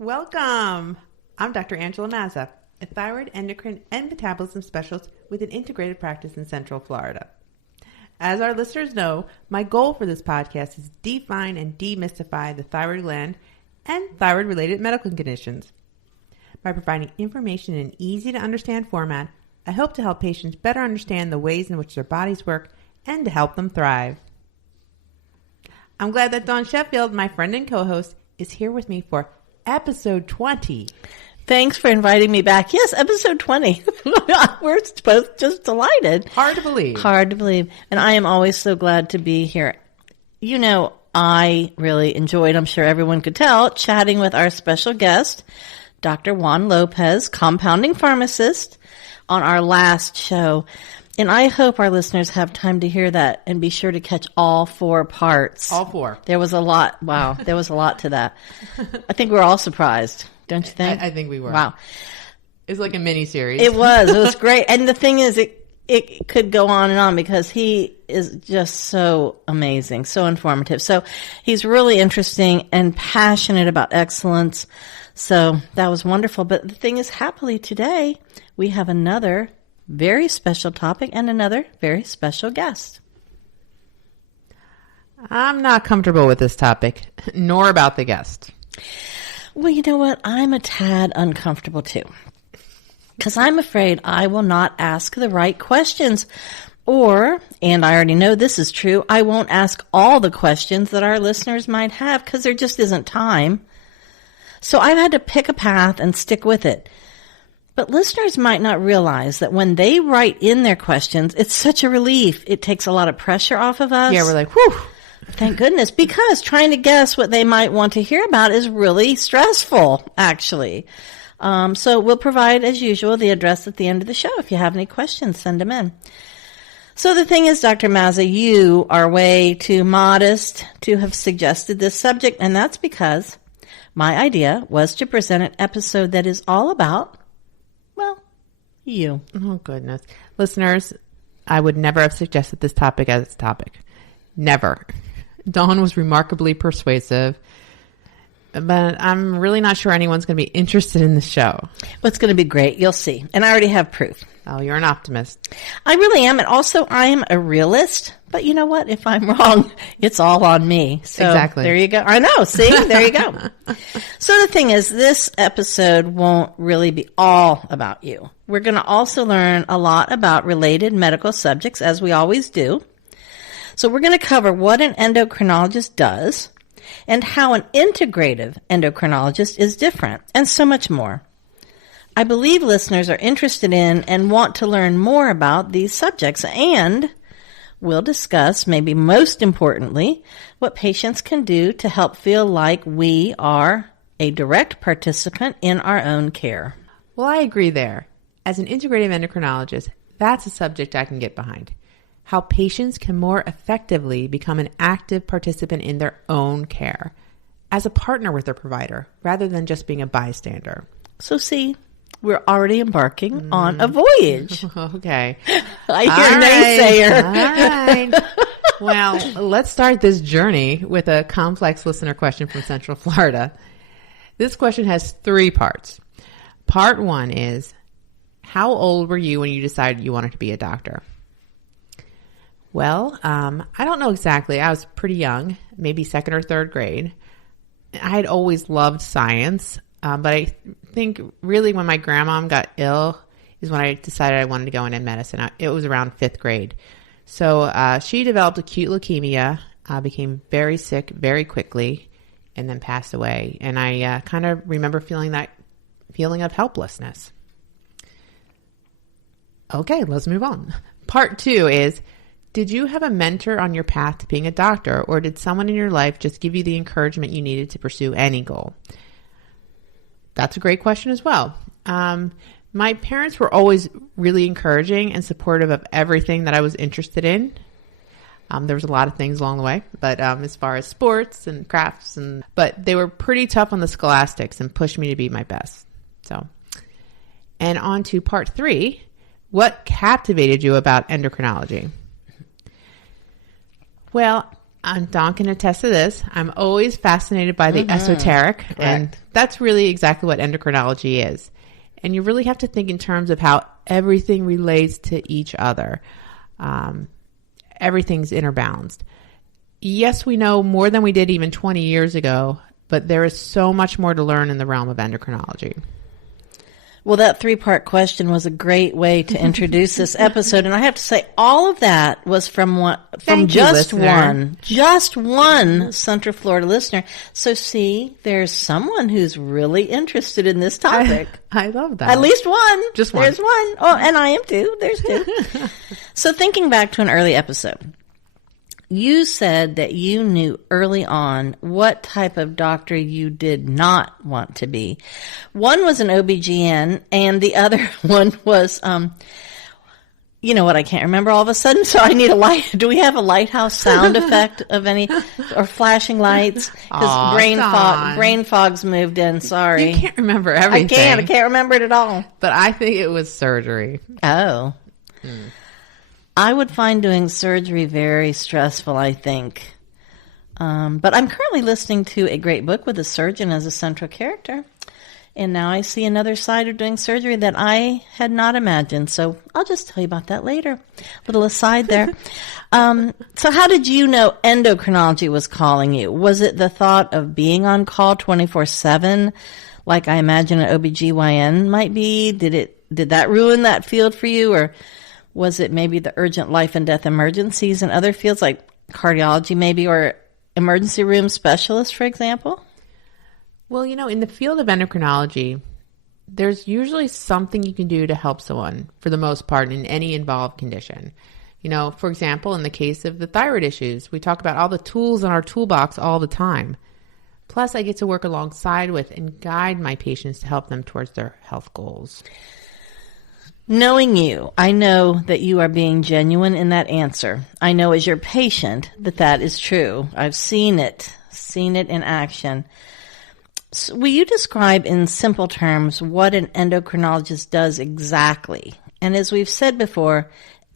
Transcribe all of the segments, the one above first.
Welcome. I'm Dr. Angela Mazza, a thyroid, endocrine, and metabolism specialist with an integrated practice in Central Florida. As our listeners know, my goal for this podcast is define and demystify the thyroid gland and thyroid-related medical conditions. By providing information in an easy-to-understand format, I hope to help patients better understand the ways in which their bodies work and to help them thrive. I'm glad that Dawn Sheffield, my friend and co-host, is here with me for episode 20. Thanks for inviting me back. Yes, episode 20. We're both just delighted. Hard to believe. Hard to believe. And I am always so glad to be here. You know, I really enjoyed, I'm sure everyone could tell, chatting with our special guest, Dr. Juan Lopez, compounding pharmacist, on our last show. And I hope our listeners have time to hear that and be sure to catch all 4 parts. All 4. There was a lot. Wow. There was a lot to that. I think we're all surprised. Don't you think? I think we were. Wow. It's like a mini series. It was great. And the thing is, it could go on and on because he is just so amazing, so informative. So he's really interesting and passionate about excellence. So that was wonderful. But the thing is, happily today, we have another very special topic and another very special guest. I'm not comfortable with this topic, nor about the guest. Well, you know what? I'm a tad uncomfortable too, because I'm afraid I will not ask the right questions, and I already know this is true, I won't ask all the questions that our listeners might have because there just isn't time. So I've had to pick a path and stick with it. But listeners might not realize that when they write in their questions, it's such a relief. It takes a lot of pressure off of us. Yeah, we're like, whew. Thank goodness, because trying to guess what they might want to hear about is really stressful, actually. So we'll provide, as usual, the address at the end of the show. If you have any questions, send them in. So the thing is, Dr. Mazza, you are way too modest to have suggested this subject, and that's because my idea was to present an episode that is all about, well, you. Oh, goodness. Listeners, I would never have suggested this topic as a topic. Never. Dawn was remarkably persuasive, but I'm really not sure anyone's going to be interested in the show. Well, it's going to be great. You'll see. And I already have proof. Oh, you're an optimist. I really am. And also, I am a realist. But you know what? If I'm wrong, it's all on me. So exactly. There you go. I know. See? There you go. So the thing is, this episode won't really be all about you. We're going to also learn a lot about related medical subjects, as we always do. So we're going to cover what an endocrinologist does and how an integrative endocrinologist is different, and so much more. I believe listeners are interested in and want to learn more about these subjects, and we'll discuss, maybe most importantly, what patients can do to help feel like we are a direct participant in our own care. Well, I agree there. As an integrative endocrinologist, that's a subject I can get behind. How patients can more effectively become an active participant in their own care as a partner with their provider rather than just being a bystander. So see, we're already embarking on a voyage. Okay. I hear naysayer. All right. Well, let's start this journey with a complex listener question from Central Florida. This question has 3 parts. Part 1 is, how old were you when you decided you wanted to be a doctor? Well, I don't know exactly. I was pretty young, maybe 2nd or 3rd grade. I had always loved science, but I think really when my grandma got ill is when I decided I wanted to go into medicine. It was around 5th grade. So she developed acute leukemia, became very sick very quickly, and then passed away. And I kind of remember feeling that feeling of helplessness. Okay, let's move on. Part 2 is, did you have a mentor on your path to being a doctor, or did someone in your life just give you the encouragement you needed to pursue any goal? That's a great question as well. My parents were always really encouraging and supportive of everything that I was interested in. There was a lot of things along the way, but as far as sports and crafts, but they were pretty tough on the scholastics and pushed me to be my best. So, and on to part 3, what captivated you about endocrinology? Well, Don can attest to this. I'm always fascinated by the esoteric, and that's really exactly what endocrinology is. And you really have to think in terms of how everything relates to each other. Everything's interbalanced. Yes, we know more than we did even 20 years ago, but there is so much more to learn in the realm of endocrinology. Well, that 3-part question was a great way to introduce this episode. And I have to say, all of that was from just one Central Florida listener. So see, there's someone who's really interested in this topic. I love that. At least one. Just one. There's one. Oh, and I am too. There's two. So thinking back to an early episode, you said that you knew early on what type of doctor you did not want to be. One was an OBGYN, and the other one was, you know what, I can't remember all of a sudden, so I need a light. Do we have a lighthouse sound effect of any, or flashing lights? Because brain fog's moved in, sorry. You can't remember everything. I can't remember it at all. But I think it was surgery. Oh. I would find doing surgery very stressful, I think. But I'm currently listening to a great book with a surgeon as a central character. And now I see another side of doing surgery that I had not imagined. So I'll just tell you about that later. Little aside there. So how did you know endocrinology was calling you? Was it the thought of being on call 24/7, like I imagine an OBGYN might be? Did that ruin that field for you? Or was it maybe the urgent life and death emergencies in other fields like cardiology maybe, or emergency room specialist, for example? Well, you know, in the field of endocrinology, there's usually something you can do to help someone for the most part in any involved condition. You know, for example, in the case of the thyroid issues, we talk about all the tools in our toolbox all the time. Plus, I get to work alongside with and guide my patients to help them towards their health goals. Knowing you, I know that you are being genuine in that answer. I know as your patient that is true. I've seen it in action. So will you describe in simple terms what an endocrinologist does exactly? And as we've said before,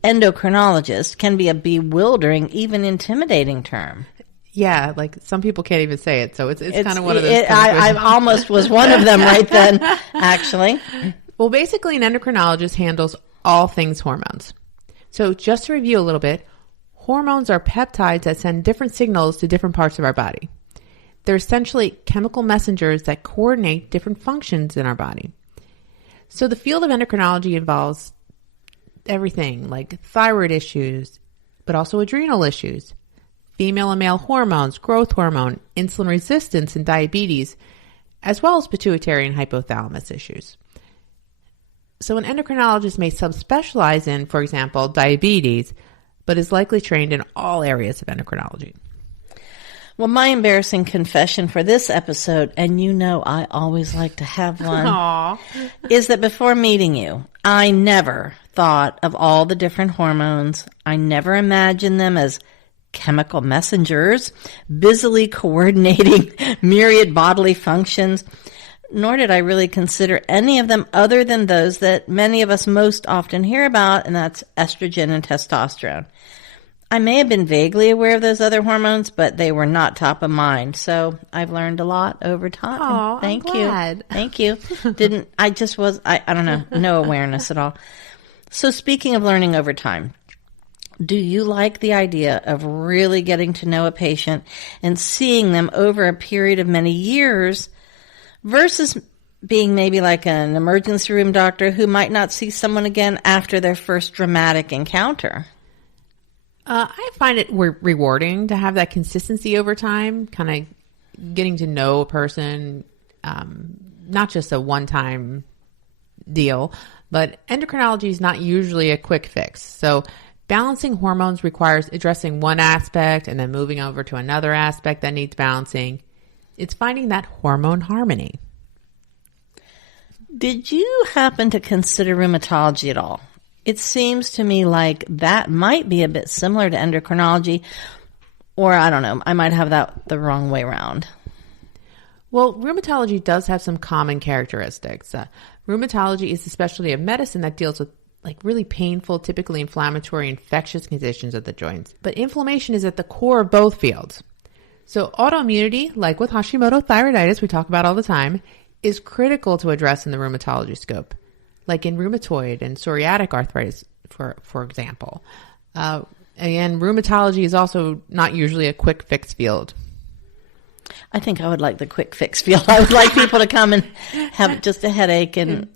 endocrinologist can be a bewildering, even intimidating term. Yeah, like some people can't even say it, so it's kind of one of those. I almost was one of them right then, actually. Well, basically, an endocrinologist handles all things hormones. So just to review a little bit, hormones are peptides that send different signals to different parts of our body. They're essentially chemical messengers that coordinate different functions in our body. So the field of endocrinology involves everything like thyroid issues, but also adrenal issues, female and male hormones, growth hormone, insulin resistance, and diabetes, as well as pituitary and hypothalamus issues. So an endocrinologist may subspecialize in, for example, diabetes, but is likely trained in all areas of endocrinology. Well, my embarrassing confession for this episode, and you know I always like to have one, is that before meeting you, I never thought of all the different hormones. I never imagined them as chemical messengers, busily coordinating myriad bodily functions. Nor did I really consider any of them other than those that many of us most often hear about, and that's estrogen and testosterone. I may have been vaguely aware of those other hormones, but they were not top of mind. So I've learned a lot over time. Oh, Thank I'm you. glad. Thank you. I don't know, no awareness at all. So speaking of learning over time, do you like the idea of really getting to know a patient and seeing them over a period of many years versus being maybe like an emergency room doctor who might not see someone again after their first dramatic encounter? I find it rewarding to have that consistency over time, kind of getting to know a person, not just a one-time deal, but endocrinology is not usually a quick fix. So balancing hormones requires addressing one aspect and then moving over to another aspect that needs balancing. It's finding that hormone harmony. Did you happen to consider rheumatology at all? It seems to me like that might be a bit similar to endocrinology, or I don't know, I might have that the wrong way around. Well, rheumatology does have some common characteristics. Rheumatology is a specialty of medicine that deals with like really painful, typically inflammatory, infectious conditions of the joints. But inflammation is at the core of both fields. So autoimmunity, like with Hashimoto thyroiditis, we talk about all the time, is critical to address in the rheumatology scope, like in rheumatoid and psoriatic arthritis, for example. Again, rheumatology is also not usually a quick fix field. I think I would like the quick fix field. I would like people to come and have just a headache and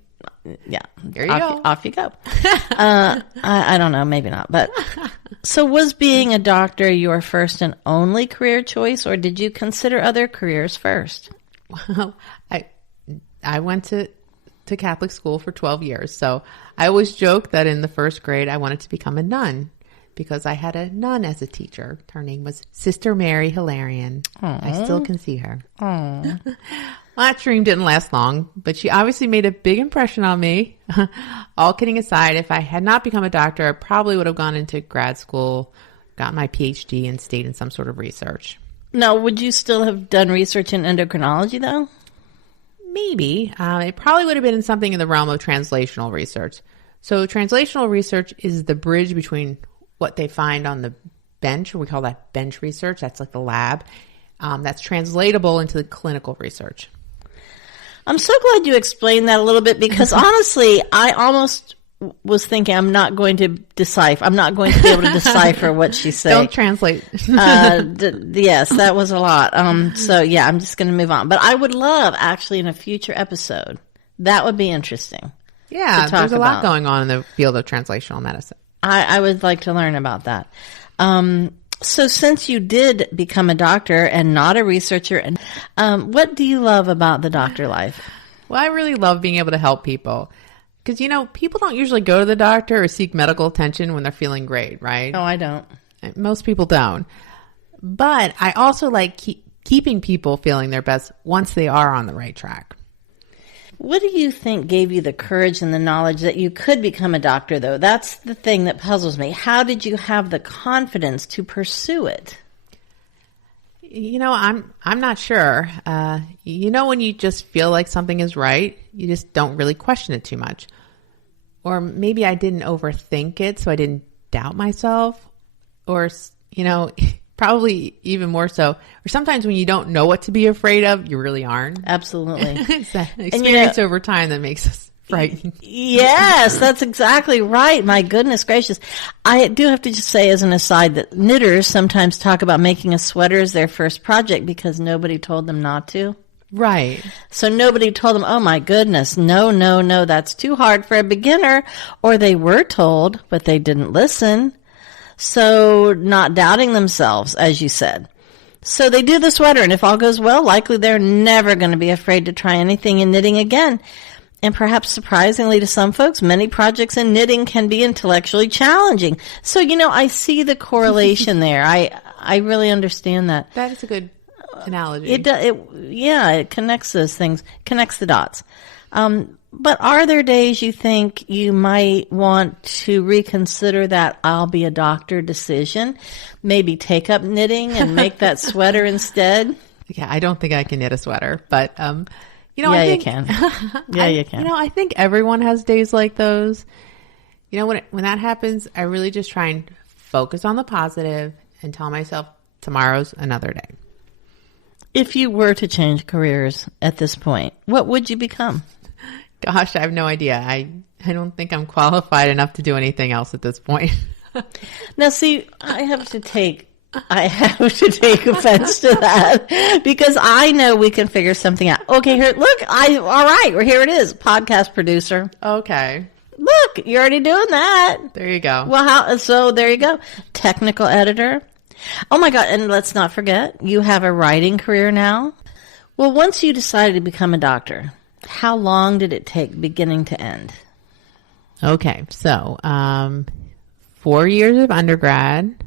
yeah, there you go. Off you go. I don't know, maybe not. But so was being a doctor your first and only career choice, or did you consider other careers first? Well, I went to Catholic school for 12 years. So I always joke that in the first grade, I wanted to become a nun because I had a nun as a teacher. Her name was Sister Mary Hilarion. Aww. I still can see her. Well, that dream didn't last long, but she obviously made a big impression on me. All kidding aside, if I had not become a doctor, I probably would have gone into grad school, got my PhD, and stayed in some sort of research. Now, would you still have done research in endocrinology, though? Maybe. It probably would have been in something in the realm of translational research. So translational research is the bridge between what they find on the bench, or we call that bench research. That's like the lab. That's translatable into the clinical research. I'm so glad you explained that a little bit because honestly, I almost was thinking I'm not going to decipher. I'm not going to be able to decipher what she said. Don't translate. Yes, that was a lot. So yeah, I'm just going to move on. But I would love actually in a future episode, that would be interesting. Yeah, there's a lot going on in the field of translational medicine. I would like to learn about that. So since you did become a doctor and not a researcher, what do you love about the doctor life? Well, I really love being able to help people. Because, people don't usually go to the doctor or seek medical attention when they're feeling great, right? No, I don't. Most people don't. But I also like keeping people feeling their best once they are on the right track. What do you think gave you the courage and the knowledge that you could become a doctor, though? That's the thing that puzzles me. How did you have the confidence to pursue it? I'm not sure. When you just feel like something is right, you just don't really question it too much. Or maybe I didn't overthink it, so I didn't doubt myself. Or, probably even more so. Or sometimes when you don't know what to be afraid of, you really aren't. Absolutely. It's that experience over time that makes us frightened. Yes, that's exactly right. My goodness gracious. I do have to just say as an aside that knitters sometimes talk about making a sweater as their first project because nobody told them not to. Right. So nobody told them, oh my goodness, no, that's too hard for a beginner. Or they were told, but they didn't listen. So not doubting themselves, as you said. So they do the sweater, and if all goes well, likely they're never going to be afraid to try anything in knitting again. And perhaps surprisingly to some folks, many projects in knitting can be intellectually challenging. So, I see the correlation there. I really understand that. That is a good analogy. It connects those things, connects the dots. But are there days you think you might want to reconsider that I'll be a doctor decision? Maybe take up knitting and make that sweater instead? Yeah, I don't think I can knit a sweater, but, I think, you can. You can. I think everyone has days like those. When that happens, I really just try and focus on the positive and tell myself tomorrow's another day. If you were to change careers at this point, what would you become? Gosh, I have no idea. I don't think I'm qualified enough to do anything else at this point. Now, see, I have to take offense to that because I know we can figure something out. Okay, here, look, all right, well, here it is, podcast producer. Okay. Look, you're already doing that. There you go. Well, so there you go. Technical editor. Oh my God, and let's not forget, you have a writing career now. Well, once you decided to become a doctor, how long did it take beginning to end? Okay, so 4 years of undergrad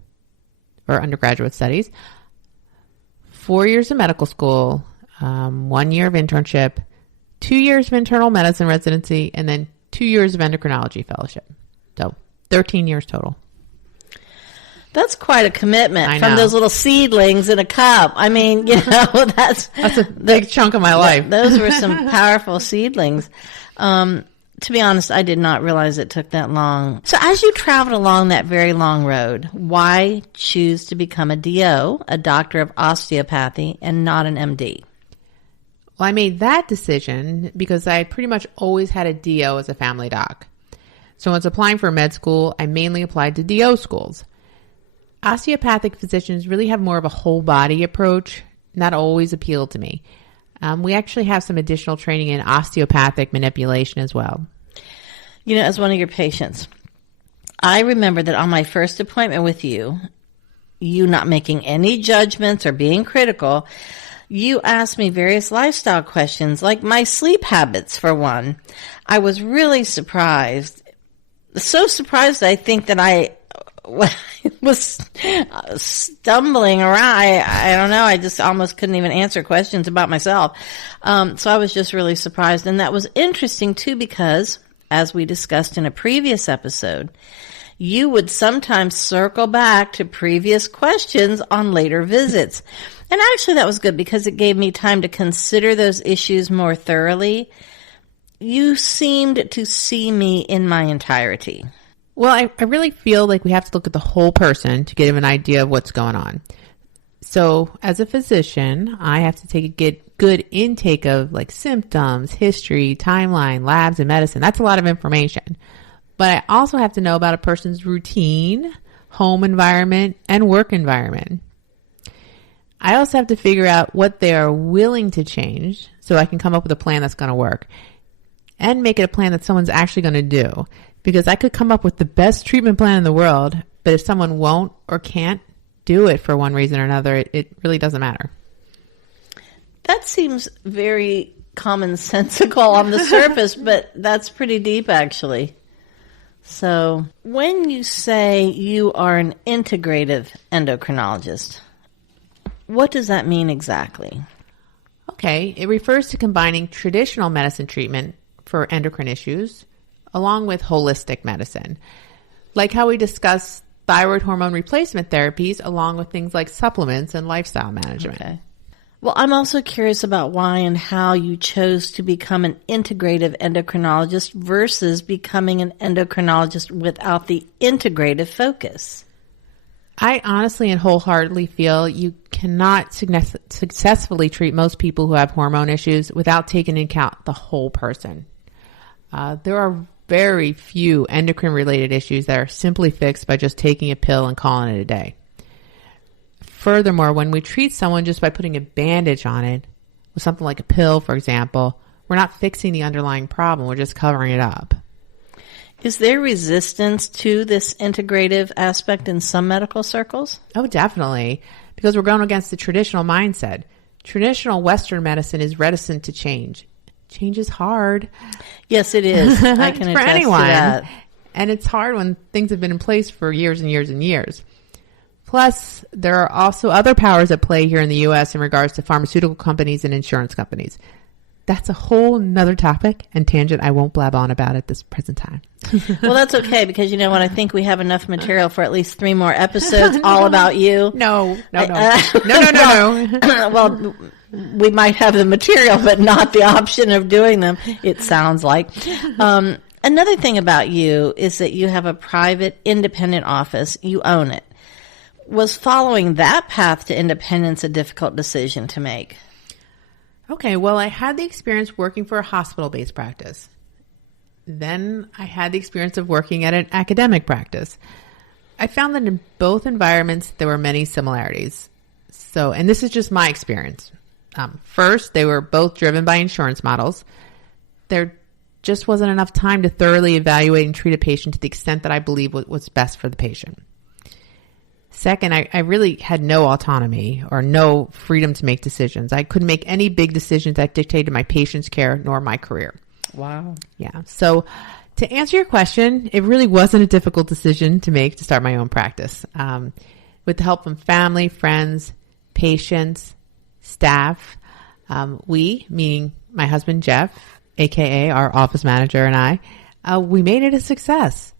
or undergraduate studies, 4 years of medical school, 1 year of internship, 2 years of internal medicine residency, and then 2 years of endocrinology fellowship. So 13 years total. That's quite a commitment from those little seedlings in a cup. I mean, that's a big chunk of my life. Those were some powerful seedlings. To be honest, I did not realize it took that long. So as you traveled along that very long road, why choose to become a DO, a doctor of osteopathy, and not an MD? Well, I made that decision because I pretty much always had a DO as a family doc. So when I was applying for med school, I mainly applied to DO schools. Osteopathic physicians really have more of a whole body approach. That always appealed to me. We actually have some additional training in osteopathic manipulation as well. You know, as one of your patients, I remember that on my first appointment with you, you not making any judgments or being critical, you asked me various lifestyle questions, like my sleep habits, for one. I was really surprised. So surprised, I think, that I was stumbling around. I don't know. I just almost couldn't even answer questions about myself. So I was just really surprised. And that was interesting, too, because, as we discussed in a previous episode, you would sometimes circle back to previous questions on later visits. And actually, that was good because it gave me time to consider those issues more thoroughly. You seemed to see me in my entirety. Well, I really feel like we have to look at the whole person to get an idea of what's going on. So as a physician, I have to take a good intake of like symptoms, history, timeline, labs, and medicine. That's a lot of information. But I also have to know about a person's routine, home environment, and work environment. I also have to figure out what they are willing to change so I can come up with a plan that's going to work and make it a plan that someone's actually going to do. Because I could come up with the best treatment plan in the world, but if someone won't or can't do it for one reason or another, it really doesn't matter. That seems very commonsensical on the surface, but that's pretty deep, actually. So when you say you are an integrative endocrinologist, what does that mean exactly? Okay, it refers to combining traditional medicine treatment for endocrine issues along with holistic medicine, like how we discuss thyroid hormone replacement therapies along with things like supplements and lifestyle management. Okay. Well, I'm also curious about why and how you chose to become an integrative endocrinologist versus becoming an endocrinologist without the integrative focus. I honestly and wholeheartedly feel you cannot successfully treat most people who have hormone issues without taking into account the whole person. There are very few endocrine-related issues that are simply fixed by just taking a pill and calling it a day. Furthermore, when we treat someone just by putting a bandage on it, with something like a pill, for example, we're not fixing the underlying problem. We're just covering it up. Is there resistance to this integrative aspect in some medical circles? Oh, definitely. Because we're going against the traditional mindset. Traditional Western medicine is reticent to change. Change is hard. Yes, it is. I can attest to that. And it's hard when things have been in place for years and years and years. Plus, there are also other powers at play here in the U.S. in regards to pharmaceutical companies and insurance companies. That's a whole nother topic and tangent I won't blab on about at this present time. Well, that's okay because you know what? I think we have enough material for at least 3 more episodes all about you. No. Well, we might have the material, but not the option of doing them, it sounds like. Another thing about you is that you have a private, independent office. You own it. Was following that path to independence a difficult decision to make? Okay, well, I had the experience working for a hospital-based practice. Then I had the experience of working at an academic practice. I found that in both environments, there were many similarities. And this is just my experience. First, they were both driven by insurance models. There just wasn't enough time to thoroughly evaluate and treat a patient to the extent that I believe was best for the patient. Second, I really had no autonomy or no freedom to make decisions. I couldn't make any big decisions that dictated my patient's care nor my career. Wow. Yeah. So to answer your question, it really wasn't a difficult decision to make to start my own practice. With the help from family, friends, patients, staff, we, meaning my husband, Jeff, AKA our office manager, and I, we made it a success.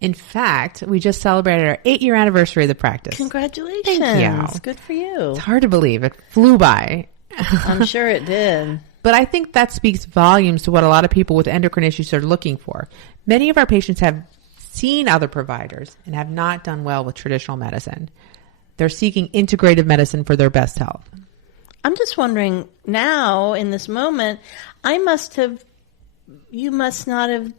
In fact, we just celebrated our 8-year anniversary of the practice. Congratulations. Thank you. Good for you. It's hard to believe. It flew by. I'm sure it did. But I think that speaks volumes to what a lot of people with endocrine issues are looking for. Many of our patients have seen other providers and have not done well with traditional medicine. They're seeking integrative medicine for their best health. I'm just wondering now, in this moment, you must not have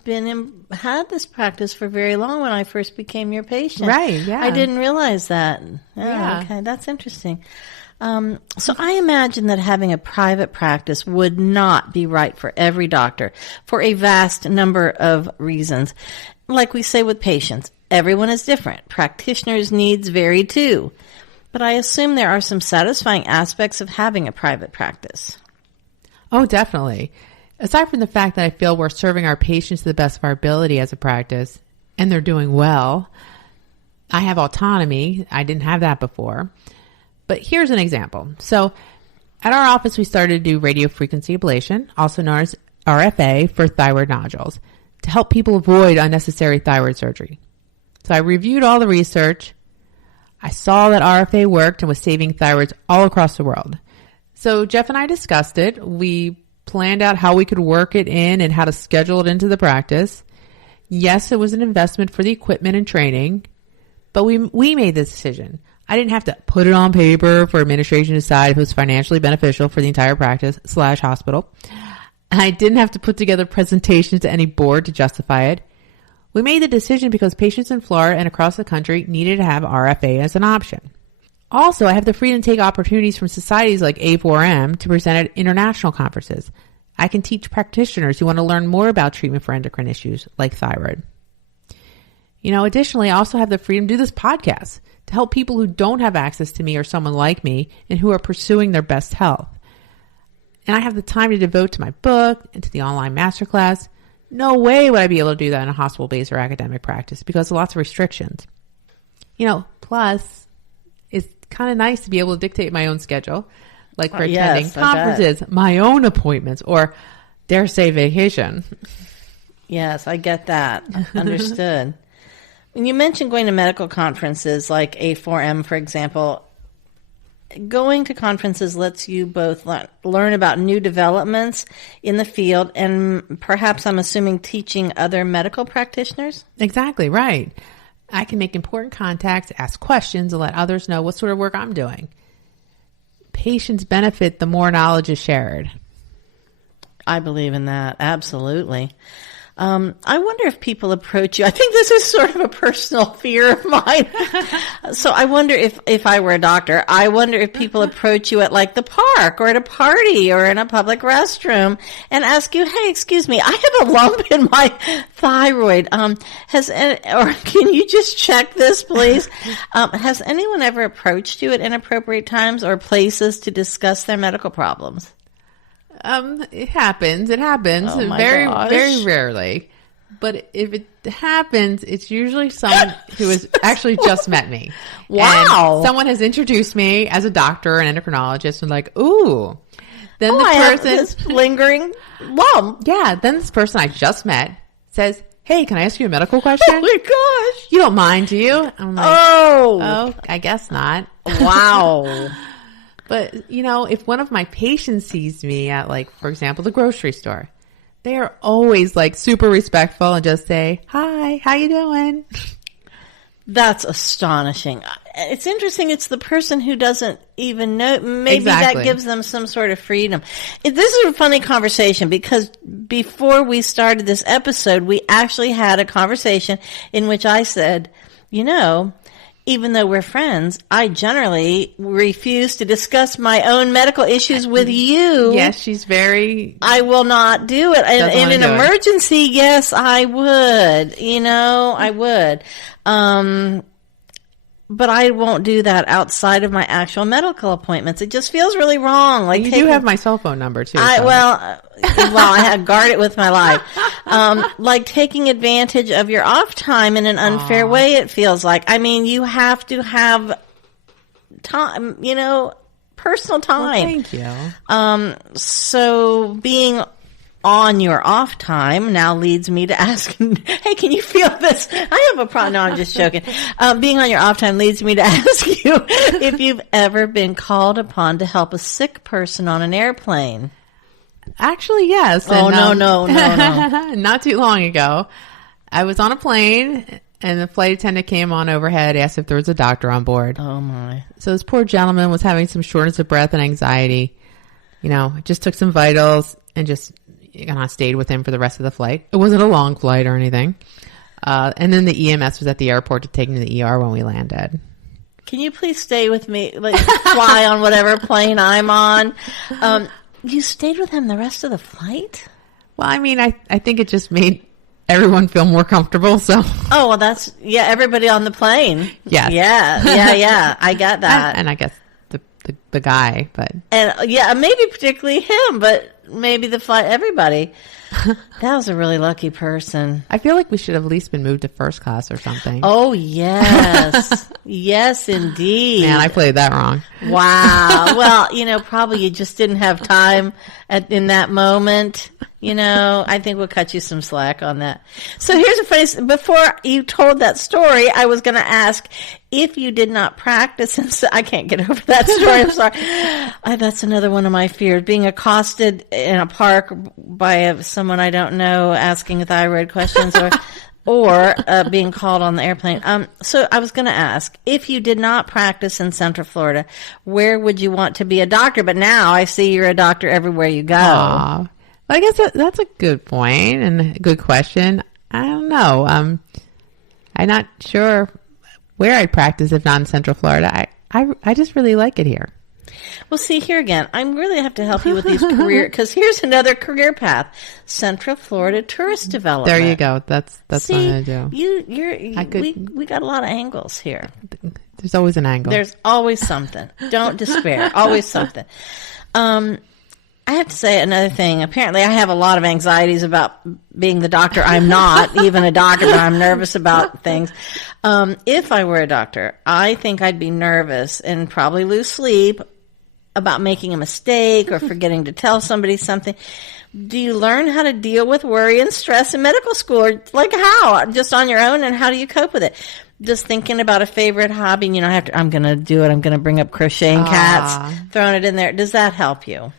had this practice for very long when I first became your patient. Right, yeah. I didn't realize that. Oh, yeah. Okay, that's interesting. So I imagine that having a private practice would not be right for every doctor for a vast number of reasons. Like we say with patients, everyone is different. Practitioners' needs vary too. But I assume there are some satisfying aspects of having a private practice. Oh, definitely. Aside from the fact that I feel we're serving our patients to the best of our ability as a practice, and they're doing well, I have autonomy. I didn't have that before. But here's an example. So at our office, we started to do radio frequency ablation, also known as RFA, for thyroid nodules, to help people avoid unnecessary thyroid surgery. So I reviewed all the research. I saw that RFA worked and was saving thyroids all across the world. So Jeff and I discussed it. We planned out how we could work it in and how to schedule it into the practice. Yes, it was an investment for the equipment and training, but we made this decision. I didn't have to put it on paper for administration to decide if it was financially beneficial for the entire practice / hospital. I didn't have to put together presentations to any board to justify it. We made the decision because patients in Florida and across the country needed to have RFA as an option. Also, I have the freedom to take opportunities from societies like A4M to present at international conferences. I can teach practitioners who want to learn more about treatment for endocrine issues like thyroid. Additionally, I also have the freedom to do this podcast to help people who don't have access to me or someone like me and who are pursuing their best health. And I have the time to devote to my book and to the online masterclass. No way would I be able to do that in a hospital-based or academic practice because of lots of restrictions. Plus, it's kind of nice to be able to dictate my own schedule, like for attending conferences, my own appointments, or dare say vacation. Yes, I get that. Understood. When you mentioned going to medical conferences like A4M, for example, going to conferences lets you both learn about new developments in the field and perhaps, I'm assuming, teaching other medical practitioners? Exactly, right. I can make important contacts, ask questions, and let others know what sort of work I'm doing. Patients benefit the more knowledge is shared. I believe in that. Absolutely. I wonder if people approach you. I think this is sort of a personal fear of mine. So I wonder if I were a doctor, I wonder if people approach you at like the park or at a party or in a public restroom and ask you, hey, excuse me, I have a lump in my thyroid. Or can you just check this, please? Has anyone ever approached you at inappropriate times or places to discuss their medical problems? It happens. It happens very, very rarely. But if it happens, it's usually someone who has actually just met me. Wow. And someone has introduced me as a doctor, an endocrinologist, and like, ooh. Then the I have person this lingering lump. Yeah. Then this person I just met says, hey, can I ask you a medical question? Oh my gosh. You don't mind, do you? I'm like, oh, I guess not. Wow. But, if one of my patients sees me at, like, for example, the grocery store, they are always, like, super respectful and just say, hi, how you doing? That's astonishing. It's interesting. It's the person who doesn't even know. Maybe Exactly. that gives them some sort of freedom. This is a funny conversation because before we started this episode, we actually had a conversation in which I said, even though we're friends, I generally refuse to discuss my own medical issues with you. Yes, she's very... I will not do it. In an emergency, yes, I would. I would. But I won't do that outside of my actual medical appointments. It just feels really wrong. Like you do have my cell phone number, too. I had guard it with my life. Like taking advantage of your off time in an unfair way, it feels like. I mean, you have to have time, personal time. Well, thank you. So being on your off time now leads me to asking, hey, can you feel this? I have a problem. No, I'm just joking. Being on your off time leads me to ask you if you've ever been called upon to help a sick person on an airplane. Actually, yes. Oh, And, no. not too long ago, I was on a plane and the flight attendant came on overhead, asked if there was a doctor on board. Oh, my. So this poor gentleman was having some shortness of breath and anxiety. Just took some vitals and just stayed with him for the rest of the flight. It wasn't a long flight or anything. And then the EMS was at the airport to take him to the ER when we landed. Can you please stay with me? Like, fly on whatever plane I'm on. You stayed with him the rest of the flight? Well, I think it just made everyone feel more comfortable. So. Oh, well, everybody on the plane. Yes. Yeah. I got that. And I guess the guy, but. And maybe particularly him, but maybe the flight, everybody. That was a really lucky person. I feel like we should have at least been moved to first class or something. Oh, yes. Yes, indeed. Man, I played that wrong. Wow. Well, probably you just didn't have time in that moment. I think we'll cut you some slack on that. So here's a funny, before you told that story, I was going to ask if you did not practice, and I can't get over that story. I'm sorry. That's another one of my fears, being accosted in a park by someone I don't know asking thyroid questions or being called on the airplane. So I was going to ask, if you did not practice in Central Florida, where would you want to be a doctor? But now I see you're a doctor everywhere you go. Aww. I guess that's a good point and a good question. I don't know. I'm not sure where I'd practice if not in Central Florida. I just really like it here. Well, see, here again, I really have to help you with these because here's another career path: Central Florida tourist development. There you go. That's see, what I'm gonna do. We got a lot of angles here. There's always an angle. There's always something. Don't despair. Always something. I have to say another thing. Apparently, I have a lot of anxieties about being the doctor. I'm not even a doctor, but I'm nervous about things. If I were a doctor, I think I'd be nervous and probably lose sleep about making a mistake or forgetting to tell somebody something. Do you learn how to deal with worry and stress in medical school? Or like how? Just on your own? And how do you cope with it? Just thinking about a favorite hobby, I'm going to do it. I'm going to bring up crocheting cats, throwing it in there. Does that help you?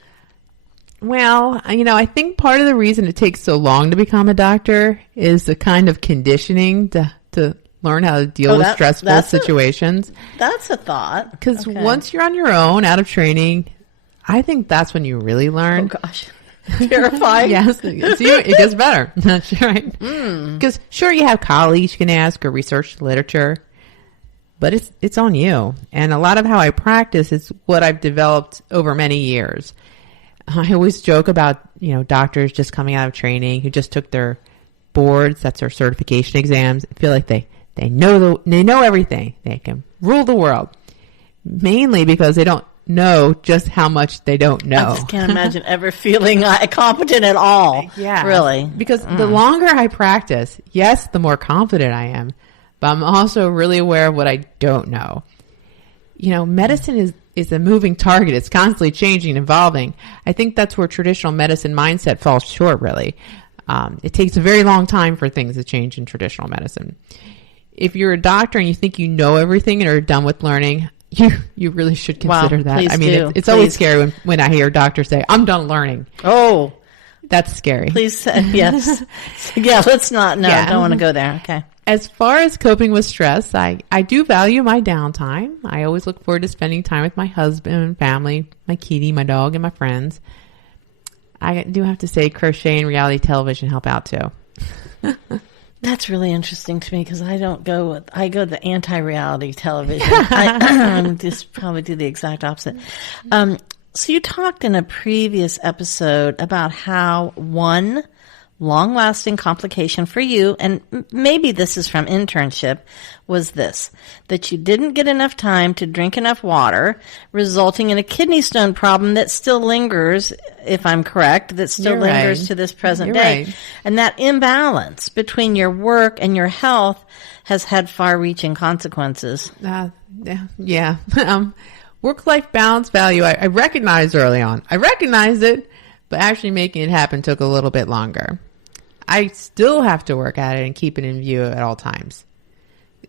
Well, I think part of the reason it takes so long to become a doctor is the kind of conditioning to learn how to deal with stressful situations. That's a thought. Because once you're on your own, out of training, I think that's when you really learn. Oh, gosh. Terrifying. Yes. It gets better. That's right. Because sure, you have colleagues you can ask or research the literature, but it's on you. And a lot of how I practice is what I've developed over many years. I always joke about, doctors just coming out of training who just took their boards, that's their certification exams, feel like they know everything. They can rule the world. Mainly because they don't know just how much they don't know. I just can't imagine ever feeling competent at all. Yeah. Really. Because the longer I practice, yes, the more confident I am, but I'm also really aware of what I don't know. Medicine is a moving target. It's constantly changing and evolving. I think that's where traditional medicine mindset falls short, really. It takes a very long time for things to change in traditional medicine. If you're a doctor and you think you know everything and are done with learning, you really should consider that. It's always scary when I hear doctors say, I'm done learning. Oh, that's scary. Please say yes. Yeah, let's not. No, don't want to go there. Okay. As far as coping with stress, I do value my downtime. I always look forward to spending time with my husband and family, my kitty, my dog, and my friends. I do have to say crochet and reality television help out too. That's really interesting to me because I go the anti-reality television. I just probably do the exact opposite. So you talked in a previous episode about how one long-lasting complication for you, and maybe this is from internship, was this, that you didn't get enough time to drink enough water, resulting in a kidney stone problem that still lingers, if I'm correct, that still lingers to this present day. Right. And that imbalance between your work and your health has had far-reaching consequences. Yeah. Work-life balance value, I recognized early on. I recognized it, but actually making it happen took a little bit longer. I still have to work at it and keep it in view at all times.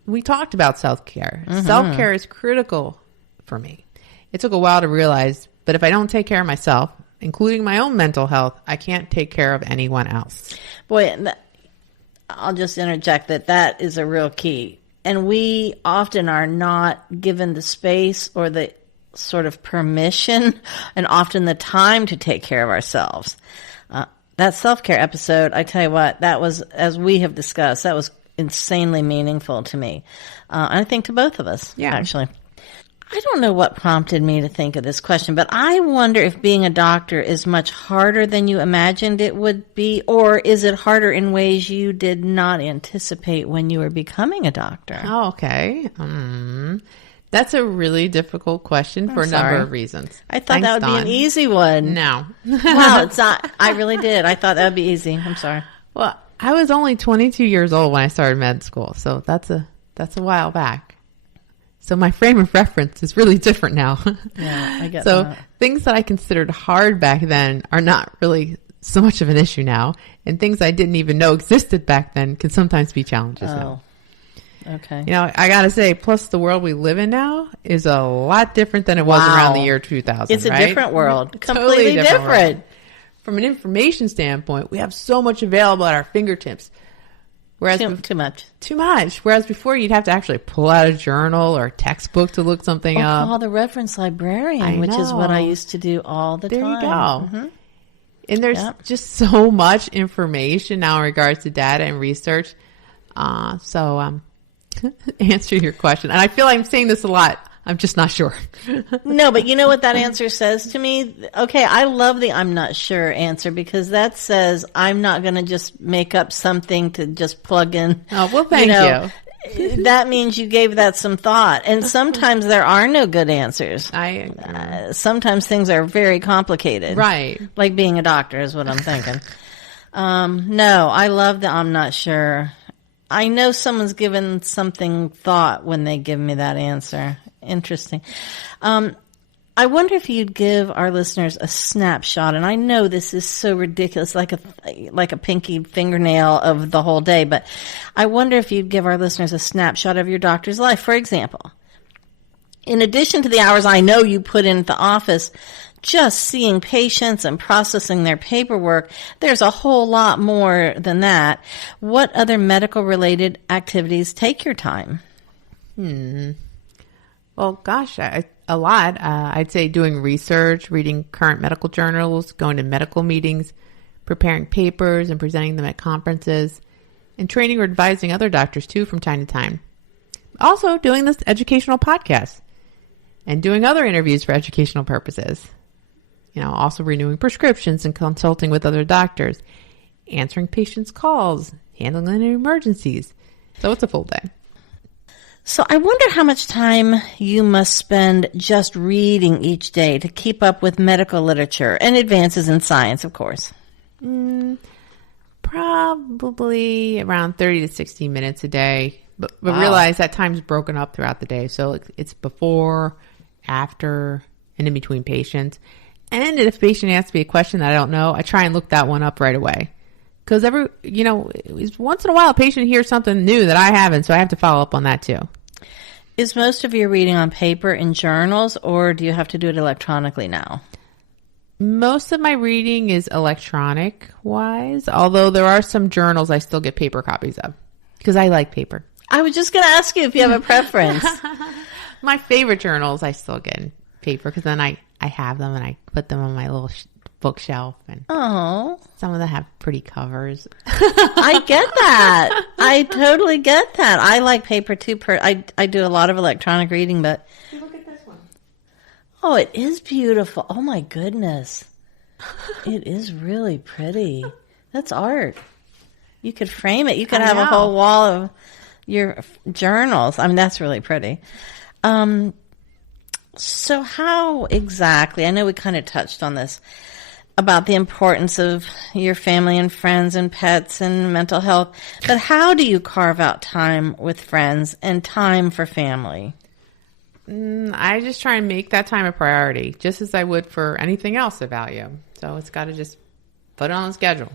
We talked about self-care. Mm-hmm. Self-care is critical for me. It took a while to realize, but if I don't take care of myself, including my own mental health, I can't take care of anyone else. Boy, I'll just interject that is a real key. And we often are not given the space or the sort of permission and often the time to take care of ourselves. That self-care episode, I tell you what, that was, as we have discussed, that was insanely meaningful to me. I think to both of us, actually. I don't know what prompted me to think of this question, but I wonder if being a doctor is much harder than you imagined it would be, or is it harder in ways you did not anticipate when you were becoming a doctor? Oh, okay. That's a really difficult question for a number of reasons. I thought that would be an easy one. No. Wow, it's not. I really did. I thought that would be easy. I'm sorry. Well, I was only 22 years old when I started med school, so that's a while back. So my frame of reference is really different now. Yeah, I get so that. Things that I considered hard back then are not really so much of an issue now. And things I didn't even know existed back then can sometimes be challenges now. Okay. You know, I got to say, plus the world we live in now is a lot different than it was around the year 2000. It's a different world. Totally Completely different. From an information standpoint, we have so much available at our fingertips. Whereas too much. Too much. Whereas before, you'd have to actually pull out a journal or a textbook to look something up. Or call the reference librarian, which is what I used to do all the time. There you go. Mm-hmm. And there's just so much information now in regards to data and research. Answer your question. And I feel like I'm saying this a lot. I'm just not sure. No, but you know what that answer says to me? Okay, I love the I'm not sure answer because that says I'm not going to just make up something to just plug in. Oh, well, thank you. That means you gave that some thought. And sometimes there are no good answers. Sometimes things are very complicated. Right. Like being a doctor is what I'm thinking. No, I love the I'm not sure. I know someone's given something thought when they give me that answer. Interesting. I wonder if you'd give our listeners a snapshot, and I know this is so ridiculous, like a pinky fingernail of the whole day, but I wonder if you'd give our listeners a snapshot of your doctor's life. For example, in addition to the hours I know you put in at the office, just seeing patients and processing their paperwork, there's a whole lot more than that. What other medical-related activities take your time? Well, gosh, a lot. I'd say doing research, reading current medical journals, going to medical meetings, preparing papers and presenting them at conferences, and training or advising other doctors, too, from time to time. Also, doing this educational podcast and doing other interviews for educational purposes. You know, also renewing prescriptions and consulting with other doctors, answering patients' calls, handling any emergencies. So it's a full day. So I wonder how much time you must spend just reading each day to keep up with medical literature and advances in science, of course. Probably around 30 to 60 minutes a day. But realize that time's broken up throughout the day. So it's before, after, and in between patients. And if a patient asks me a question that I don't know, I try and look that one up right away. Because once in a while a patient hears something new that I haven't, so I have to follow up on that too. Is most of your reading on paper in journals, or do you have to do it electronically now? Most of my reading is electronic-wise, although there are some journals I still get paper copies of, because I like paper. I was just going to ask you if you have a preference. My favorite journals I still get in paper, because then I have them and I put them on my little bookshelf, and some of them have pretty covers. I get that. I totally get that. I like paper too. I do a lot of electronic reading, but look at this one. Oh, it is beautiful. Oh my goodness, it is really pretty. That's art. You could frame it. You could have a whole wall of your journals. I mean, that's really pretty. So how exactly? I know we kind of touched on this, about the importance of your family and friends and pets and mental health. But how do you carve out time with friends and time for family? I just try and make that time a priority, just as I would for anything else of value. So it's got to just put it on the schedule.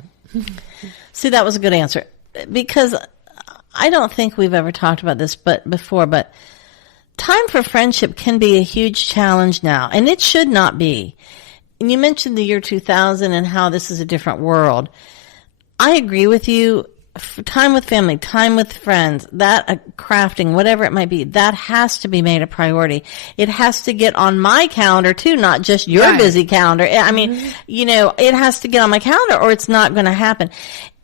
See, that was a good answer. Because I don't think we've ever talked about this before, but time for friendship can be a huge challenge now, and it should not be. you mentioned the year 2000 and how this is a different world. I agree with you. Time with family, time with friends, that crafting, whatever it might be, that has to be made a priority. It has to get on my calendar too, not just your busy calendar. I mean, it has to get on my calendar or it's not going to happen.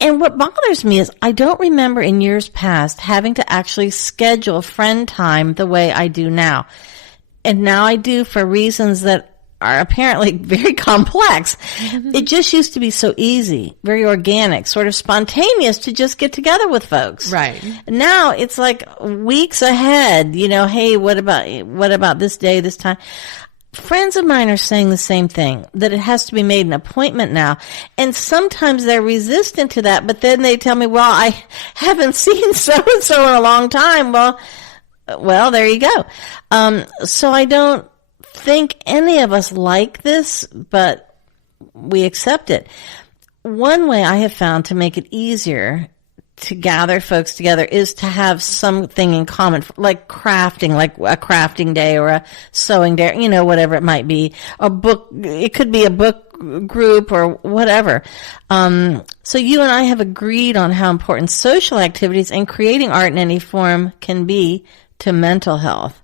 And what bothers me is I don't remember in years past having to actually schedule friend time the way I do now. And now I do for reasons that are apparently very complex. It just used to be so easy, very organic, sort of spontaneous to just get together with folks. Right. Now it's like weeks ahead, hey, what about this day, this time? Friends of mine are saying the same thing, that it has to be made an appointment now. And sometimes they're resistant to that, but then they tell me, well, I haven't seen so-and-so in a long time. Well, there you go. So I don't think any of us like this, but we accept it. One way I have found to make it easier to gather folks together is to have something in common, like crafting, like a crafting day or a sewing day, whatever it might be. A book, it could be a book group or whatever. So you and I have agreed on how important social activities and creating art in any form can be to mental health.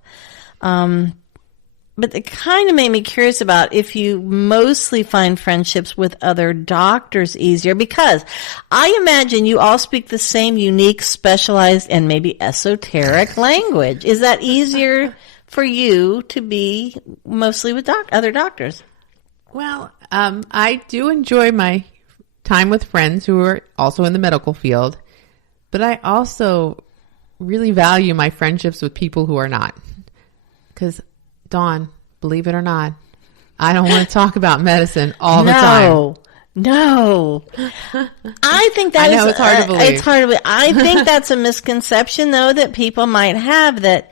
But it kind of made me curious about if you mostly find friendships with other doctors easier, because I imagine you all speak the same unique, specialized, and maybe esoteric language. Is that easier for you to be mostly with other doctors? Well, I do enjoy my time with friends who are also in the medical field, but I also really value my friendships with people who are not. Because Dawn, believe it or not, I don't want to talk about medicine all the time. No. I think that it's hard to believe. It's hard to believe. I think that's a misconception, though, that people might have, that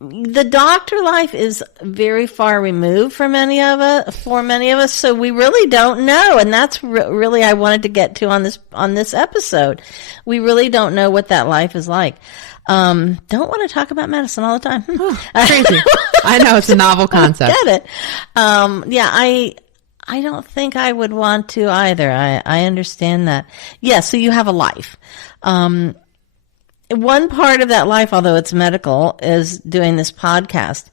the doctor life is very far removed for many of us, so we really don't know, and that's really I wanted to get to on this episode. We really don't know what that life is like. Don't want to talk about medicine all the time. Crazy. I know, it's a novel concept. Get it. I don't think I would want to either. I understand that. Yeah, so you have a life. One part of that life, although it's medical, is doing this podcast.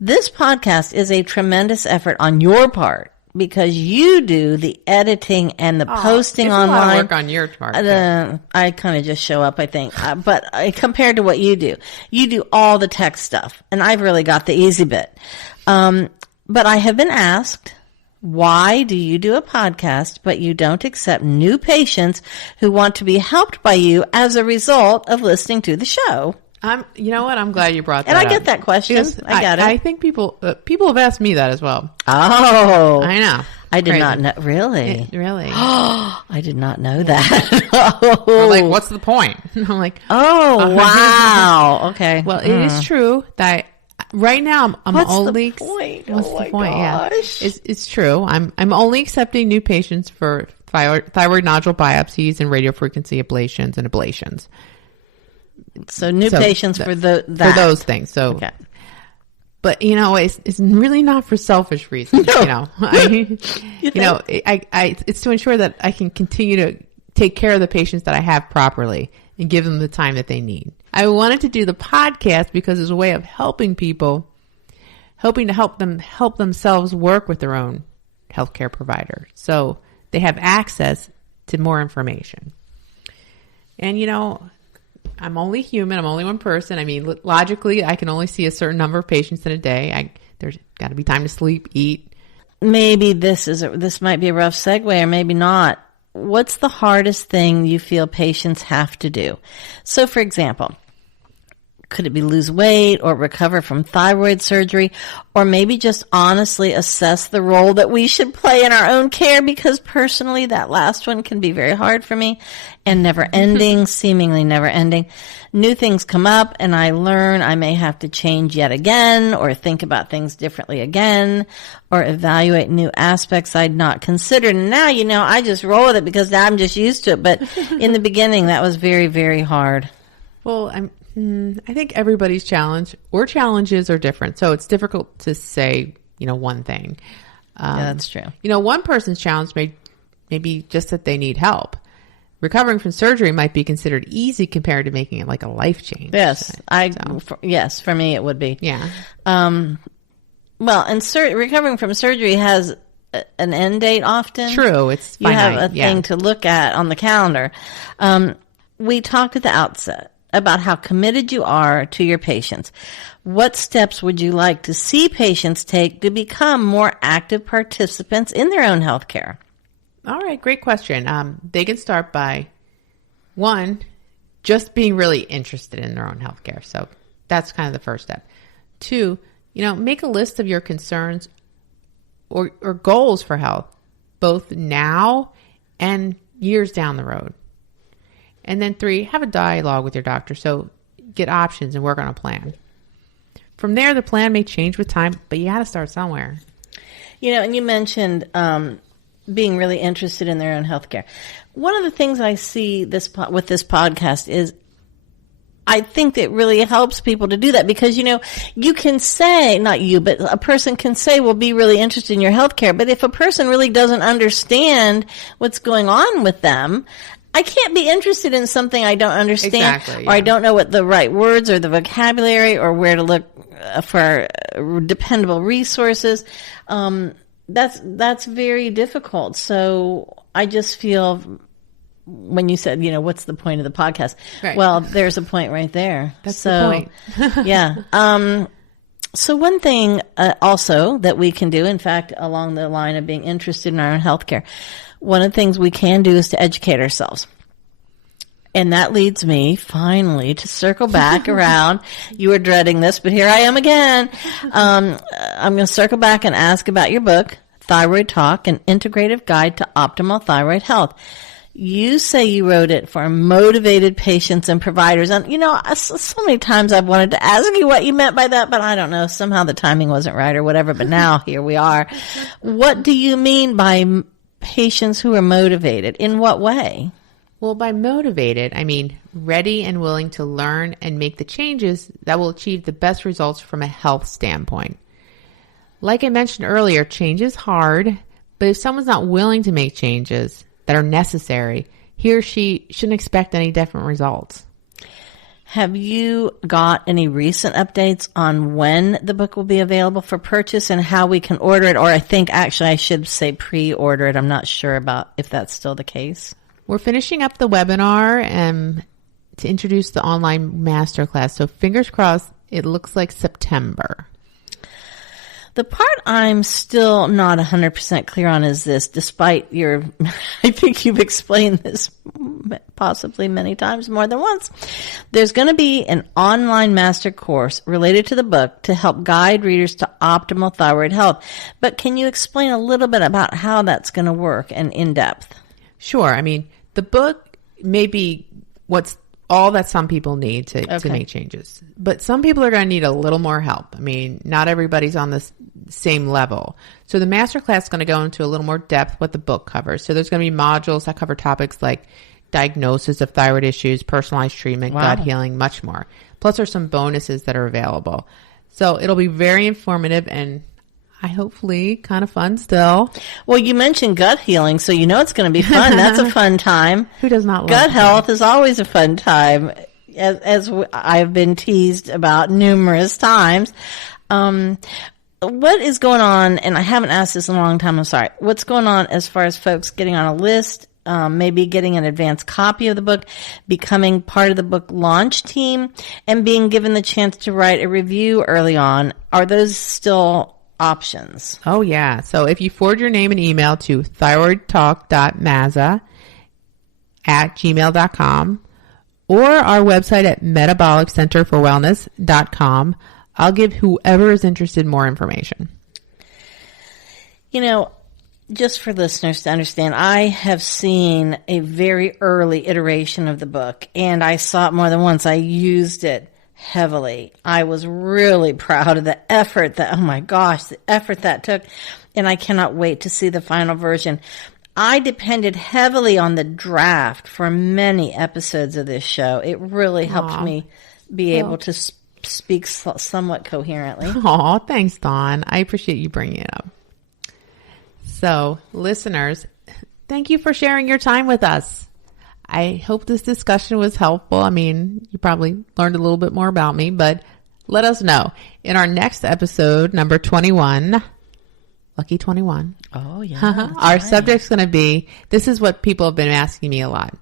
This podcast is a tremendous effort on your part, because you do the editing and the posting online. It's a lot of work on your part. I kind of just show up, I think. But compared to what you do all the tech stuff. And I've really got the easy bit. But I have been asked, why do you do a podcast, but you don't accept new patients who want to be helped by you as a result of listening to the show? You know what? I'm glad you brought that up. And I get that question. I get it. I think people have asked me that as well. Oh. I know. I did not know. Really? Really? I did not know that. I'm like, what's the point? I'm like, oh, wow. Okay. Well, it is true that right now I'm what's only. The point? What's oh the my point? gosh. Yeah. It's true. I'm only accepting new patients for thyroid nodule biopsies and radiofrequency ablations and ablations. So patients for for those things. So, okay. But it's really not for selfish reasons. No. It's to ensure that I can continue to take care of the patients that I have properly and give them the time that they need. I wanted to do the podcast because it's a way of helping people, hoping to help them help themselves work with their own healthcare provider, so they have access to more information. And I'm only human. I'm only one person. I mean, logically, I can only see a certain number of patients in a day. There's got to be time to sleep, eat. Maybe this might be a rough segue, or maybe not. What's the hardest thing you feel patients have to do? So, for example, could it be lose weight or recover from thyroid surgery, or maybe just honestly assess the role that we should play in our own care? Because personally, that last one can be very hard for me and never ending, seemingly never ending. New things come up and I learn I may have to change yet again, or think about things differently again, or evaluate new aspects I'd not considered. And now, I just roll with it because now I'm just used to it. But in the beginning, that was very, very hard. Well, I think everybody's challenge or challenges are different. So it's difficult to say, one thing. Yeah, that's true. One person's challenge may be just that they need help. Recovering from surgery might be considered easy compared to making it like a life change. Yes, yes, for me it would be. Yeah. Well, and recovering from surgery has an end date often. True, it's finite. You have a yeah. thing to look at on the calendar. We talked at the outset about how committed you are to your patients. What steps would you like to see patients take to become more active participants in their own health care? All right, great question. They can start by, one, just being really interested in their own healthcare. So that's kind of the first step. Two, make a list of your concerns or goals for health, both now and years down the road. And then three, have a dialogue with your doctor. So get options and work on a plan. From there, the plan may change with time, but you got to start somewhere. And you mentioned being really interested in their own healthcare. One of the things I see with this podcast is I think that really helps people to do that because, you can say, not you, but a person can say, well, be really interested in your healthcare. But if a person really doesn't understand what's going on with them, I can't be interested in something I don't understand, exactly, or I don't know what the right words or the vocabulary or where to look for dependable resources. That's very difficult. So I just feel when you said, what's the point of the podcast? Right. Well, there's a point right there. That's the point. Yeah. So one thing also that we can do, in fact, along the line of being interested in our own healthcare, one of the things we can do is to educate ourselves. And that leads me finally to circle back around. You were dreading this, but here I am again. I'm going to circle back and ask about your book, Thyroid Talk, An Integrative Guide to Optimal Thyroid Health. You say you wrote it for motivated patients and providers. And, so many times I've wanted to ask you what you meant by that, but I don't know. Somehow the timing wasn't right or whatever, but now here we are. What do you mean by patients who are motivated? In what way? Well, by motivated, I mean ready and willing to learn and make the changes that will achieve the best results from a health standpoint. Like I mentioned earlier, change is hard, but if someone's not willing to make changes that are necessary, he or she shouldn't expect any different results. Have you got any recent updates on when the book will be available for purchase and how we can order it? Or I think actually I should say pre-order it. I'm not sure about if that's still the case. We're finishing up the webinar to introduce the online masterclass. So fingers crossed, it looks like September. The part I'm still not 100% clear on is this, despite I think you've explained this possibly many times, more than once. There's going to be an online master course related to the book to help guide readers to optimal thyroid health. But can you explain a little bit about how that's going to work and in depth? Sure. I mean, the book may be what's all that some people need to make changes. But some people are going to need a little more help. I mean, not everybody's on the same level. So the masterclass is going to go into a little more depth what the book covers. So there's going to be modules that cover topics like diagnosis of thyroid issues, personalized treatment, gut healing, much more. Plus there's some bonuses that are available. So it'll be very informative and hopefully kind of fun still. Well, you mentioned gut healing, so it's going to be fun. That's a fun time. Who does not love gut health is always a fun time, as I've been teased about numerous times. What is going on, and I haven't asked this in a long time, I'm sorry. What's going on as far as folks getting on a list, maybe getting an advanced copy of the book, becoming part of the book launch team, and being given the chance to write a review early on? Are those still options? Oh, yeah. So if you forward your name and email to thyroidtalk.mazza@gmail.com or our website at metaboliccenterforwellness.com, I'll give whoever is interested more information. Just for listeners to understand, I have seen a very early iteration of the book, and I saw it more than once. I used it heavily. I was really proud of the effort the effort that took, and I cannot wait to see the final version. I depended heavily on the draft for many episodes of this show. It really helped me be able to speak somewhat coherently. Oh, thanks, Dawn. I appreciate you bringing it up. So, listeners, thank you for sharing your time with us. I hope this discussion was helpful. I mean, you probably learned a little bit more about me, but let us know. In our next episode, number 21, Lucky 21. Oh, yeah. Our subject's going to be, this is what people have been asking me a lot.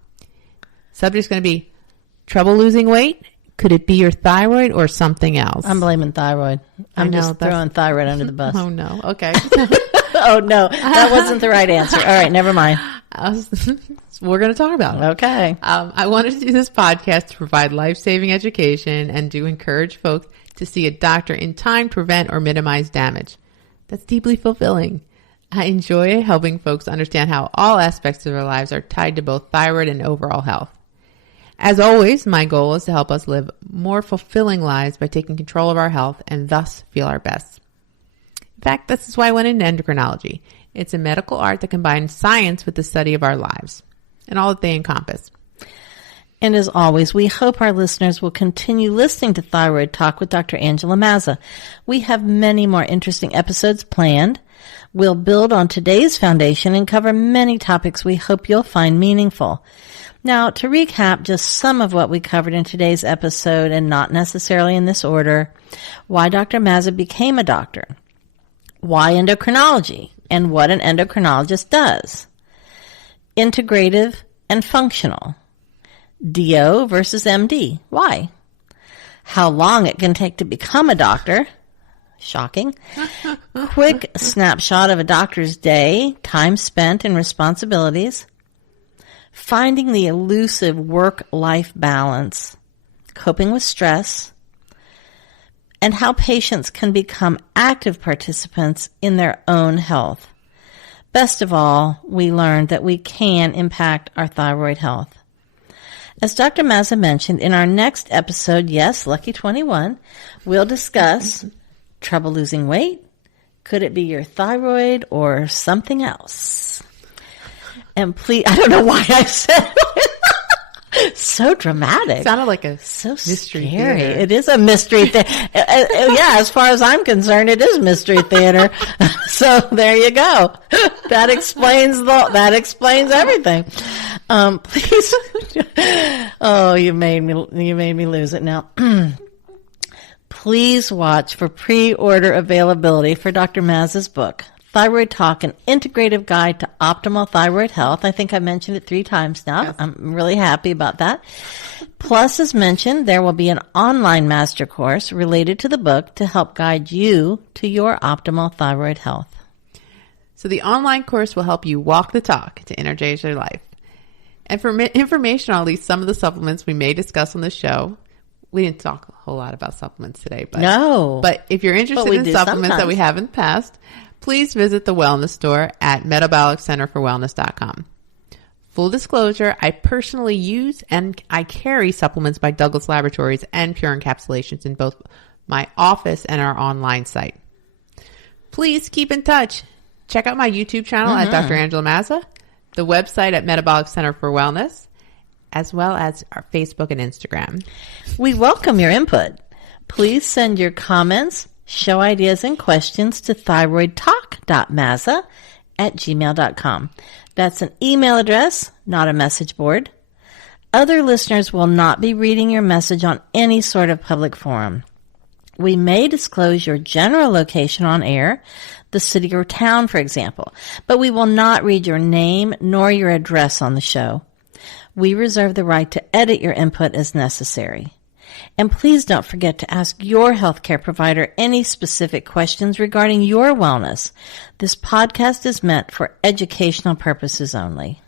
Subject's going to be trouble losing weight. Could it be your thyroid or something else? I'm blaming thyroid. I'm just throwing thyroid under the bus. Oh, no. Okay. Oh, no. That wasn't the right answer. All right. Never mind. We're going to talk about it. Okay. I wanted to do this podcast to provide life-saving education and to encourage folks to see a doctor in time to prevent or minimize damage. That's deeply fulfilling. I enjoy helping folks understand how all aspects of their lives are tied to both thyroid and overall health. As always, my goal is to help us live more fulfilling lives by taking control of our health and thus feel our best. In fact, this is why I went into endocrinology. It's a medical art that combines science with the study of our lives and all that they encompass. And as always, we hope our listeners will continue listening to Thyroid Talk with Dr. Angela Mazza. We have many more interesting episodes planned. We'll build on today's foundation and cover many topics we hope you'll find meaningful. Now, to recap just some of what we covered in today's episode, and not necessarily in this order: why Dr. Mazza became a doctor, why endocrinology, and what an endocrinologist does, integrative and functional, DO versus MD, why, how long it can take to become a doctor, shocking, quick snapshot of a doctor's day, time spent and responsibilities, finding the elusive work-life balance, coping with stress, and how patients can become active participants in their own health. Best of all, we learned that we can impact our thyroid health. As Dr. Mazza mentioned, in our next episode, yes, Lucky 21, we'll discuss trouble losing weight. Could it be your thyroid or something else? And please, I don't know why I said it. So dramatic. It sounded like a so mystery scary. theater. It is a mystery theater. Yeah, as far as I'm concerned, it is mystery theater. So there you go. That explains everything. Please. Oh, you made me lose it now. Please watch for pre-order availability for Dr. Mazza's book, Thyroid Talk, an integrative guide to optimal thyroid health. I think I mentioned it 3 times now. Yes. I'm really happy about that. Plus, as mentioned, there will be an online master course related to the book to help guide you to your optimal thyroid health. So the online course will help you walk the talk to energize your life. And for information on at least some of the supplements we may discuss on the show, we didn't talk a whole lot about supplements today. But, no. But if you're interested in supplements that we have in the past, please visit the wellness store at metaboliccenterforwellness.com. Full disclosure, I personally use and I carry supplements by Douglas Laboratories and Pure Encapsulations in both my office and our online site. Please keep in touch. Check out my YouTube channel at Dr. Angela Mazza, the website at Metabolic Center for Wellness, as well as our Facebook and Instagram. We welcome your input. Please send your comments, show ideas, and questions to thyroidtalk.mazza@gmail.com. That's an email address, not a message board. Other listeners will not be reading your message on any sort of public forum. We may disclose your general location on air, the city or town, for example, but we will not read your name nor your address on the show. We reserve the right to edit your input as necessary. And please don't forget to ask your healthcare provider any specific questions regarding your wellness. This podcast is meant for educational purposes only.